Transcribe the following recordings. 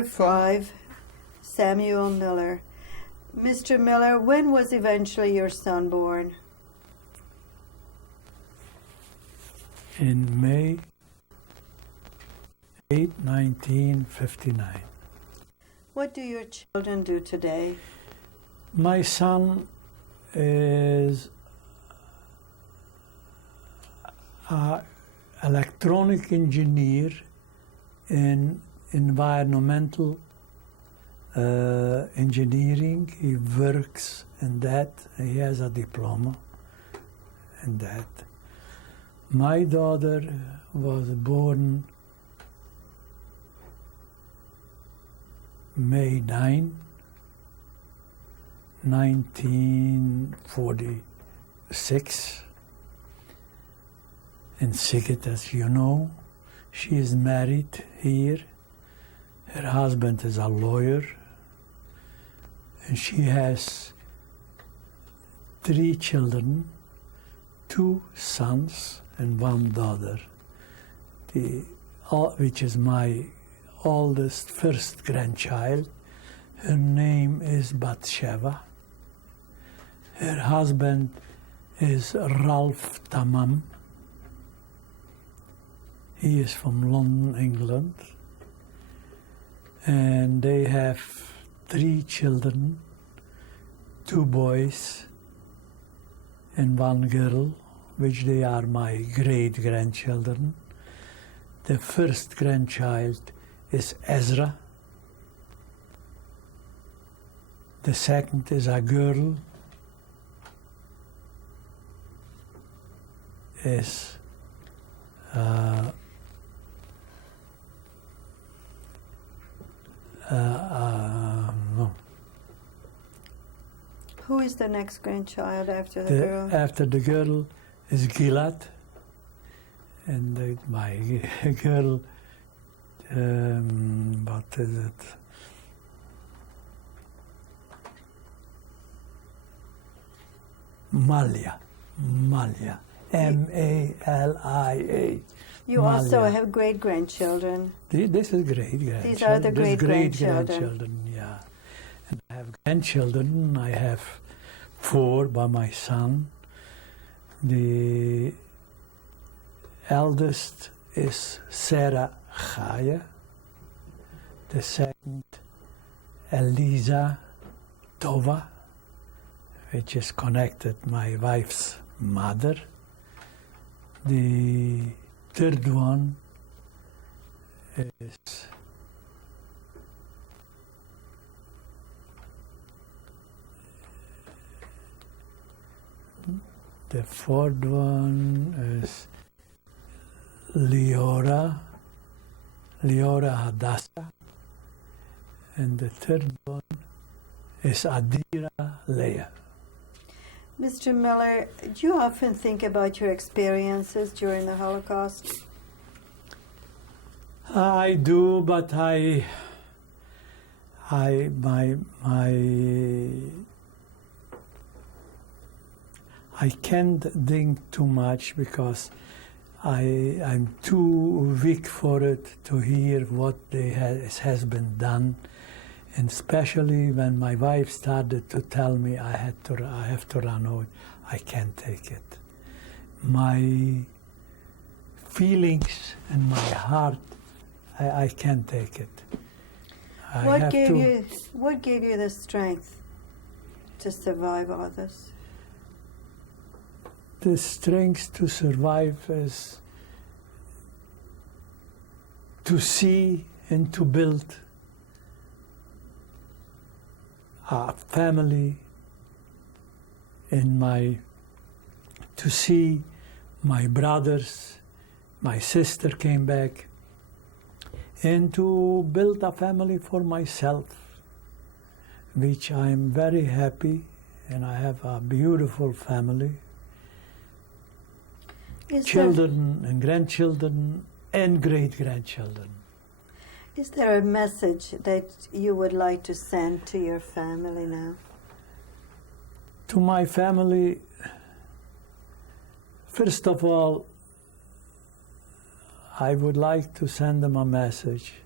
Number 5, Samuel Muller. Mr. Muller, when was eventually your son born? In May 8, 1959. What do your children do today? My son is an electronic engineer in environmental engineering. He works in that. He has a diploma in that. My daughter was born May 9, 1946 in Sighet, as you know. She is married here. Her husband is a lawyer, and she has 3 children, 2 sons and 1 daughter, which is my oldest first grandchild. Her name is Bathsheba. Her husband is Ralph Tamam. He is from London, England. And they have 3 children, 2 boys and 1 girl, which they are my great-grandchildren. The first grandchild is Ezra. The second is a girl, is no. Who is the next grandchild after the girl? After the girl is Gilad, and my girl, what is it? Malia, M-A-L-I-A. You also have great-grandchildren. This is great-grandchildren. These are the great-grandchildren. Great-grandchildren, yeah. And I have grandchildren. I have 4 by my son. The eldest is Sarah Chaya. The second, Eliza Tova, which is connected my wife's mother. The third one is the fourth one is Leora Hadassah, and the third one is Adira Leah. Mr. Muller, do you often think about your experiences during the Holocaust? I do, but I can't think too much because I'm too weak for it to hear what has been done, and especially when my wife started to tell me I have to run out, I can't take it. My feelings and my heart, I can't take it. What gave you the strength to survive all this? The strength to survive is to see and to build a family to see my brothers, my sister came back, and to build a family for myself, which I'm very happy, and I have a beautiful family. Children and grandchildren and great-grandchildren. Is there a message that you would like to send to your family now? To my family, first of all, I would like to send them a message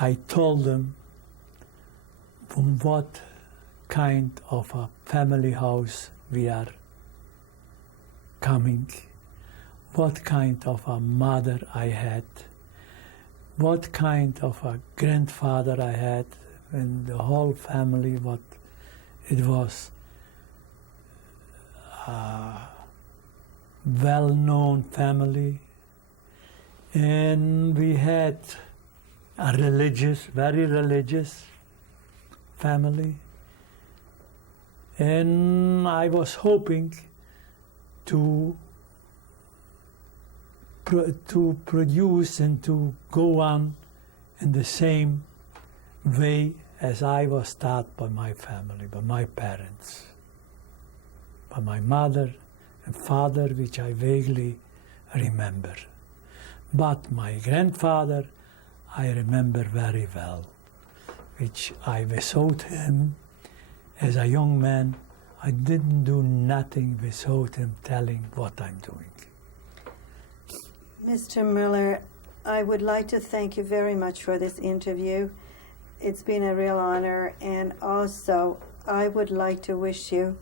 I told them from what kind of a family house we are coming, what kind of a mother I had, what kind of a grandfather I had, and the whole family, what it was a well-known family. And we had a religious, very religious family. And I was hoping to produce and to go on in the same way as I was taught by my family, by my parents, by my mother and father, which I vaguely remember. But my grandfather, I remember very well, which I without him as a young man. I didn't do nothing without him telling what I'm doing. Mr. Muller, I would like to thank you very much for this interview. It's been a real honor, and also I would like to wish you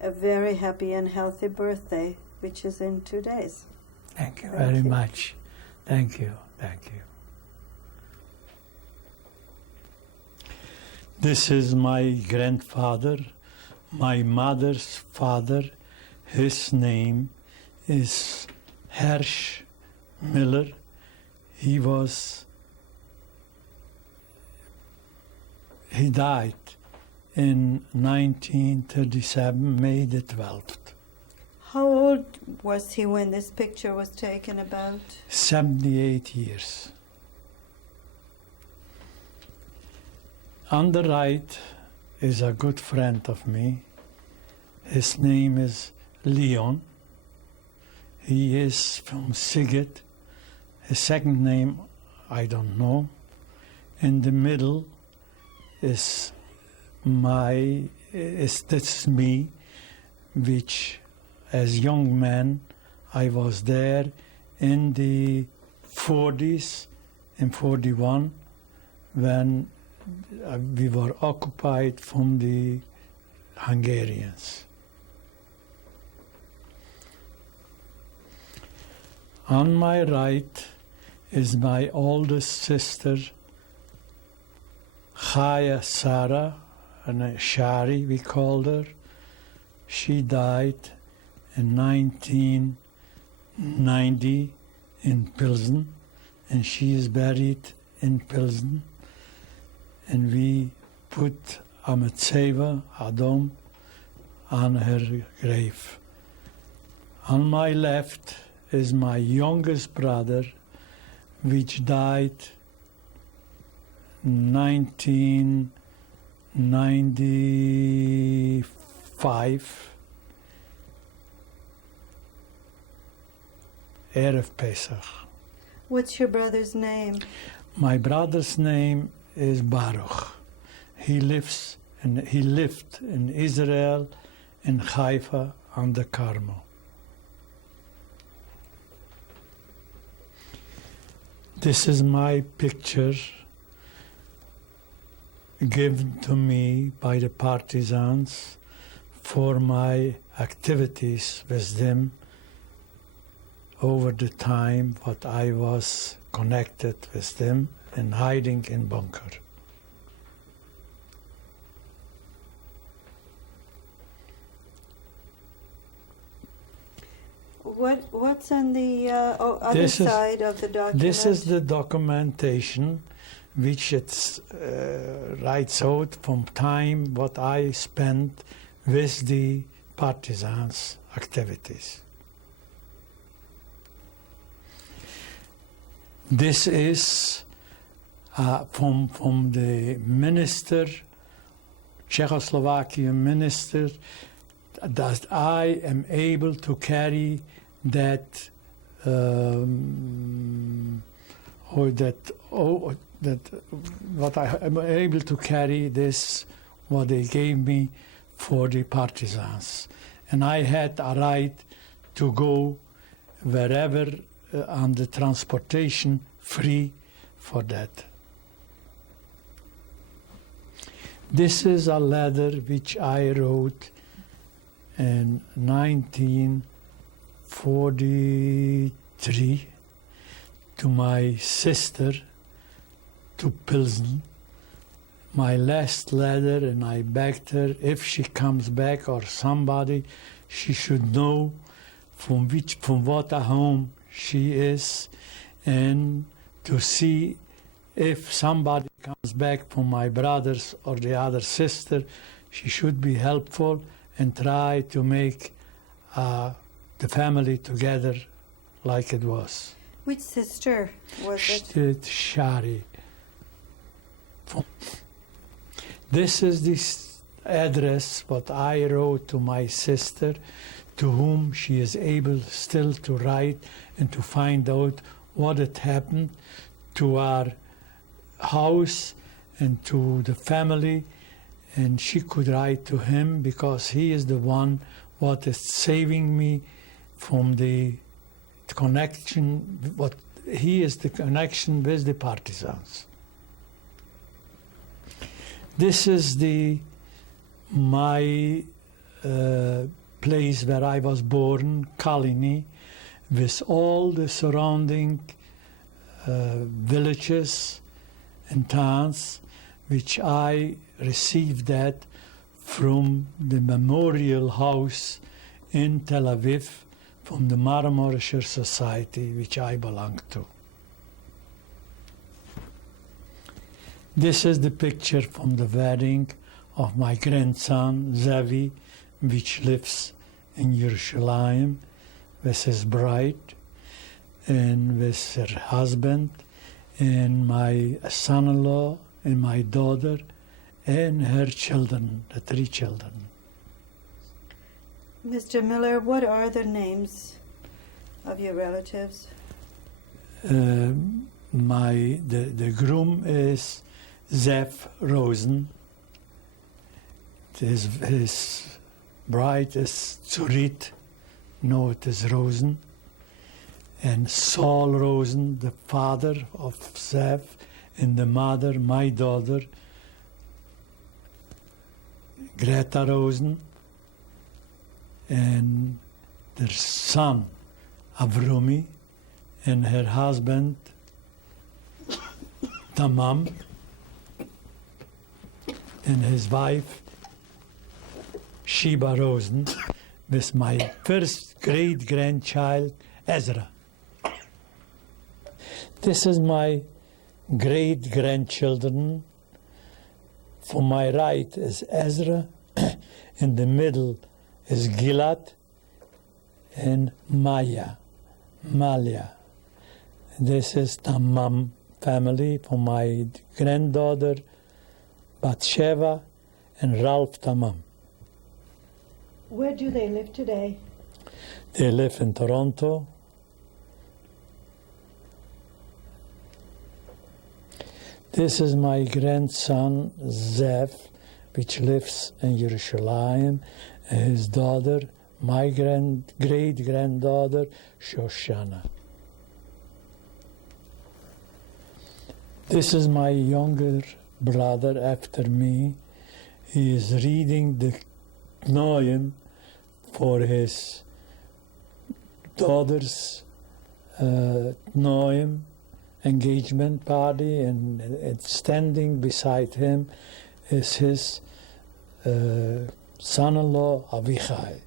a very happy and healthy birthday, which is in 2 days. Thank you very much. Thank you. Thank you. This is my grandfather, my mother's father. His name is Hersch Muller. He died in 1937, May the 12th. How old was he when this picture was taken about? 78 years. On the right is a good friend of me. His name is Leon. He is from Sighet. His second name, I don't know. In the middle is that's me, which as young man, I was there in the 40s, in 41, when we were occupied from the Hungarians. On my right is my oldest sister, Chaya Sarah, and Shari we called her. She died in 1990 in Pilsen, and she is buried in Pilsen. And we put a metzeva, a dome, on her grave. On my left is my youngest brother, which died in 1995, Erev Pesach. What's your brother's name? My brother's name is Baruch. He lived in Israel, in Haifa, on the Carmel. This is my picture given to me by the partisans for my activities with them over the time what I was connected with them and hiding in bunker. What's on the other side of the document? This is the documentation which it writes out from time what I spent with the partisans' activities. This is from the minister, Czechoslovakian minister, that I am able to carry that what I am able to carry this, what they gave me for the partisans. And I had a right to go wherever on the transportation free for that. This is a letter which I wrote in 1943 to my sister to Pilsen. My last letter, and I begged her if she comes back or somebody, she should know from what a home she is, and to see if somebody comes back from my brothers or the other sister, she should be helpful and try to make the family together like it was. Which sister was it? Shari. This is this address what I wrote to my sister, to whom she is able still to write and to find out what had happened to our house and to the family, and she could write to him because he is the one what is saving me from the connection, what he is the connection with the partisans. This is my place where I was born, Kalini, with all the surrounding villages and towns, which I received that from the memorial house in Tel Aviv from the Marmorischer Society, which I belong to. This is the picture from the wedding of my grandson, Zevi, which lives in Jerusalem with his bride and with her husband and my son-in-law and my daughter and her children, the 3 children. Mr. Muller, what are the names of your relatives? The groom is Zev Rosen. His bride is Zurit, no, it is Rosen. And Saul Rosen, the father of Zev, and the mother, my daughter, Greta Rosen, and their son, Avrumi, and her husband, Tamam, and his wife, Sheba Rosen, with my first great-grandchild, Ezra. This is my great-grandchildren. For my right is Ezra, in the middle is Gilad, and Malia. This is Tamam family for my granddaughter, Batsheva, and Ralph Tamam. Where do they live today? They live in Toronto. This is my grandson, Zev, which lives in Jerusalem, and his daughter, my great-granddaughter, Shoshana. This is my younger brother after me. He is reading the Noam for his daughter's Noam engagement party, and standing beside him is his son-in-law Avichai.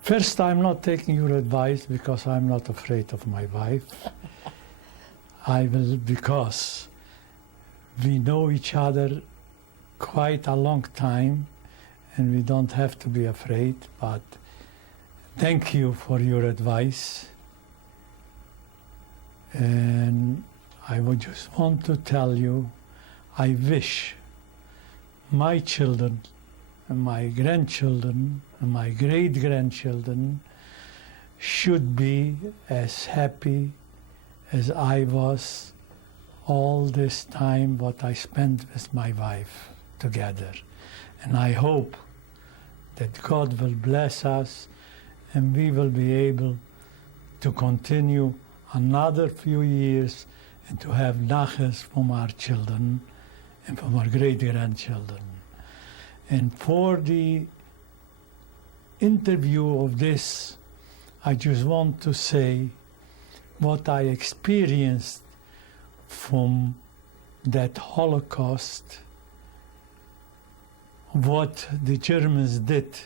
First, I'm not taking your advice because I'm not afraid of my wife. I will, because we know each other quite a long time and we don't have to be afraid, but thank you for your advice. And I would just want to tell you, I wish my children and my grandchildren and my great-grandchildren should be as happy as I was all this time what I spent with my wife together. And I hope that God will bless us and we will be able to continue another few years and to have nachas from our children and from our great-grandchildren. And for the interview of this, I just want to say what I experienced from that Holocaust, what the Germans did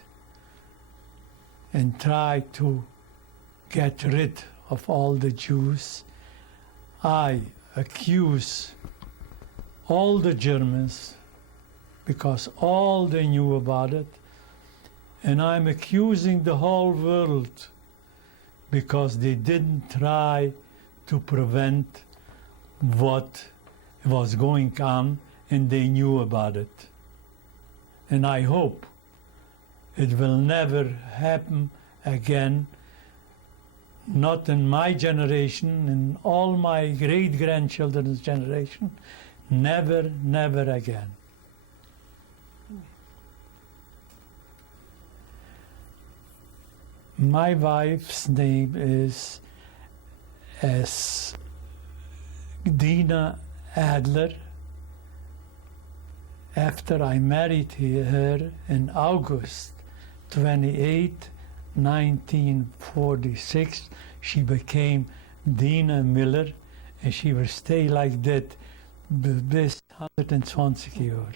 and tried to get rid of all the Jews. I accuse all the Germans because all they knew about it, and I'm accusing the whole world because they didn't try to prevent what was going on and they knew about it. And I hope it will never happen again, not in my generation, in all my great-grandchildren's generation, never, never again. My wife's name is Dina Adler. After I married her in August 28, 1946, she became Dina Muller, and she will stay like that bis 120 jaar.